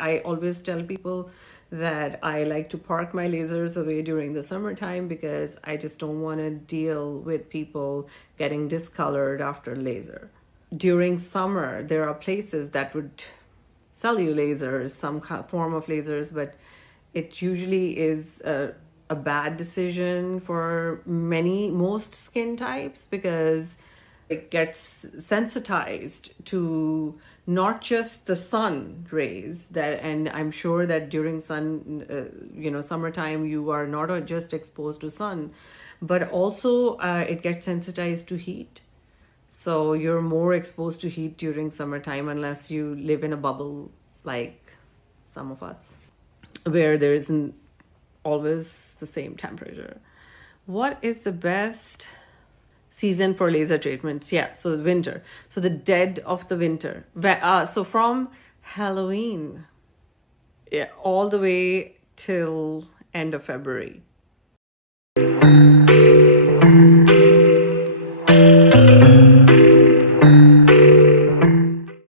I always tell people that I like to park my lasers away during the summertime because I just don't want to deal with people getting discolored after laser. During summer, there are places that would sell you lasers, some form of lasers, but it usually is a bad decision for most skin types because it gets sensitized to not just the sun rays that, and I'm sure that during summertime you are not just exposed to sun, but also it gets sensitized to heat. So you're more exposed to heat during summertime unless you live in a bubble like some of us, where there isn't always the same temperature. What is the best season for laser treatments? Yeah, so winter. So the dead of the winter. So from Halloween, yeah, all the way till end of February.